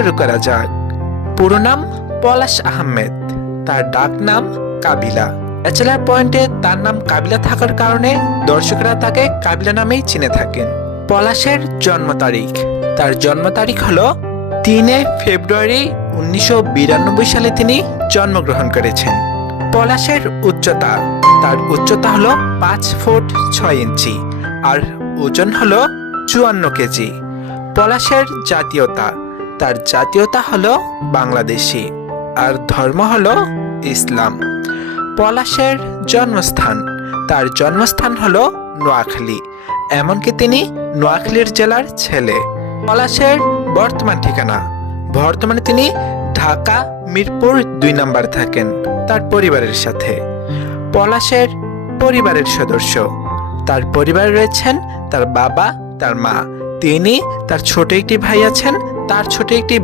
শুরু করা যাক। পুরো নাম পলাশ আহমেদ, তার ডাক নাম কাবিলা। ব্যাচেলার পয়েন্টে তার নাম কাবিলা থাকার কারণে দর্শকরা তাকে কাবিলা নামেই চিনে থাকেন। পলাশের জন্ম তারিখ, তার জন্ম তারিখ হলো 3 ফেব্রুয়ারি 1992 সালে তিনি জন্মগ্রহণ করেছেন। পলাশের উচ্চতা, তার উচ্চতা হলো 5 ফুট 6 ইঞ্চি আর ওজন হলো 54 কেজি। পলাশের জাতীয়তা, তার জাতীয়তা হলো বাংলাদেশি আর ধর্ম হলো ইসলাম। পলাশের জন্মস্থান, তার জন্মস্থান হলো নোয়াখালী, এমনকি তিনি নোয়াখালীর জেলার ছেলে। পলাশের বর্তমান ঠিকানা, বর্তমানে তিনি ঢাকা মিরপুর 2 নম্বর থাকেন তার পরিবারের সাথে। পলাশের পরিবারের সদস্য, তার পরিবারে রয়েছেন তার বাবা, তার মা, তিনি, তার ছোট একটি ভাই আছেন, তার ছোট একটি